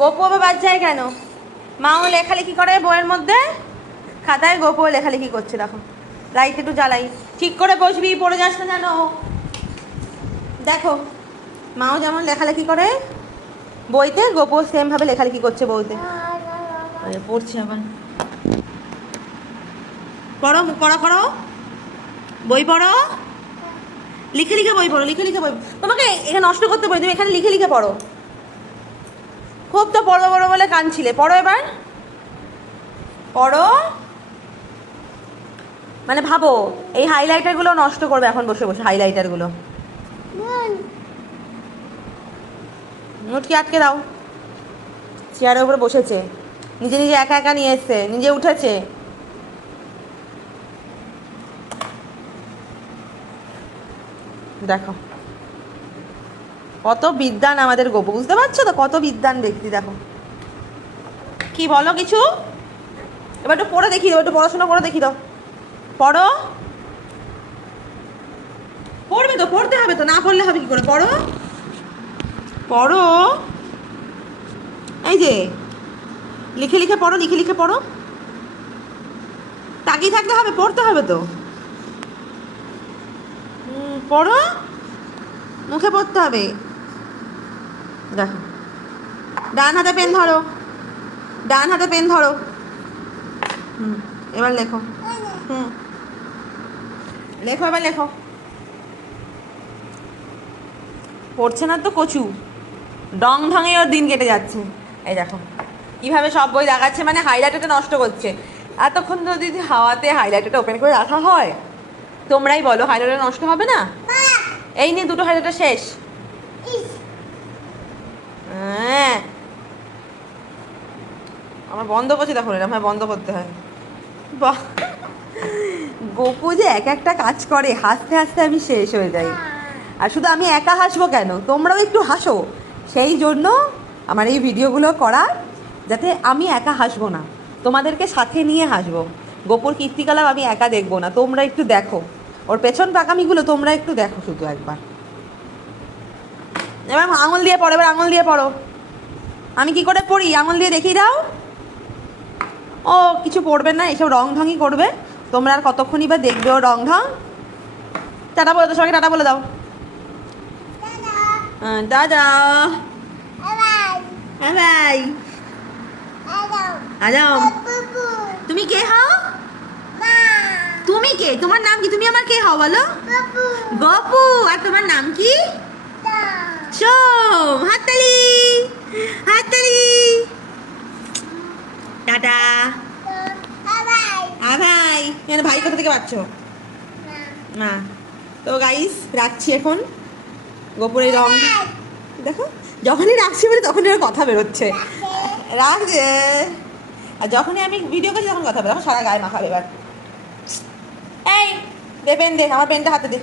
গোপু বাদ যায় কেন? মাও লেখালেখি করে বইয়ের মধ্যে? খাতায় গোপু লেখালেখি করছে, দেখো। লাইট একটু জ্বালাই। ঠিক করে বসবি, পড়ে যাস না জানো দেখো মাও যেমন লেখালেখি করে বইতে গোপু সেমভাবে লেখালেখি করছে বইতে। পড়ছে আবার। পড়ো পড়ো করো। বই পড়ো। লিখে লিখে বই পড়ো, লিখে লিখে বই তোমাকে এখানে নষ্ট করতে বই তুমি এখানে লিখে লিখে পড়ো। খুব তো পড়ো পড়ো বলে কানছিলে। পড়ো এবার। পড়ো। মানে ভাবো এই হাইলাইটারগুলো নষ্ট করবে এখন বসে বসে হাইলাইটারগুলো মুটকি আটকে দাও। চেয়ারের উপরে বসেছে। নিজে নিজে একা একা নিয়ে এসছে নিজে উঠেছে। দেখো। কত বিদ্যান আমাদের গোপু, বুঝতে পারছ তো? কত বিদ্যান ব্যক্তি, দেখো। কি বলো কিছু? এবার একটু পড়ে দেখি দাও একটু পড়াশোনা করে দেখি দাও পড়ো। পড়বে তো, পড়তে হবে তো, না পড়লে হবে কি করে? পড়ো। পড়ো। এই যে, লিখে লিখে পড়ো, লিখে লিখে পড়ো। তাকিয়ে থাকতে হবে, পড়তে হবে তো। পড়ো। মুখে পড়তে হবে। দেখো। ডান হাতে পেন ধরো। ডান হাতে পেন ধরো। হুম, এবার লেখো। হুম। লেখো, এবার লেখো। পড়ছে না তো কচু। ডং ঢঙে ওর দিন কেটে যাচ্ছে। এই দেখো, কীভাবে সব বই দেখাচ্ছে মানে হাইলাইটারটা নষ্ট করছে। এতক্ষণ যদি হাওয়াতে হাইলাইটারটা ওপেন করে রাখা হয়, তোমরাই বলো হাইলাইটার নষ্ট হবে না? এই নিয়ে দুটো হাইলাইটার শেষ। হ্যাঁ। আমার বন্ধ করছে দেখো, এরকম হয় বন্ধ করতে হয়। বাহ গোপু যে এক একটা কাজ করে, হাসতে হাসতে আমি শেষ হয়ে যাই। আর শুধু আমি একা হাসবো কেন? তোমরাও একটু হাসো। সেই জন্য আমার এই ভিডিওগুলো করা, যাতে আমি একা হাসবো না। তোমাদেরকে সাথে নিয়ে হাসবো। গোপুর কীর্তিকলাপ আমি একা দেখব না। তোমরা একটু দেখো। ওর পেছন পাকামিগুলো তোমরা একটু দেখো শুধু একবার। এবার আঙুল দিয়ে পড়ো এবার আঙুল দিয়ে পড়ো। আমি কি করে পড়ি? আঙুল দিয়ে দেখিয়ে দাও। ও কিছু পড়বে না এসব রং ঢংই করবে। তোমরা আর কতক্ষণই বা দেখবে ও রং ঢং টাটা বলে দাও সবাইকে টাটা বলে দাও। দাদা হ্যাঁ ভাই আজাম তুমি কে হও? তুমি কে? তোমার নাম কি? তুমি আমার কে হও বলো? গপু। আর তোমার নাম কি? সোম হাততালি হাততালি। টাটা। আ ভাই। কেন ভাই কোথা থেকে পাচ্ছ? না। তো গাইস রাখছি এখন। গোপুরের রং। দেখো যখনই রাখছি বলে তখনই ওর কথা বেরোচ্ছে। রাখছে আর যখনই আমি ভিডিও করছি তখন কথা বেরো সারা গায়ে মাখাবে এবার। এই দে পেন দে আমার পেনটা হাতে দে।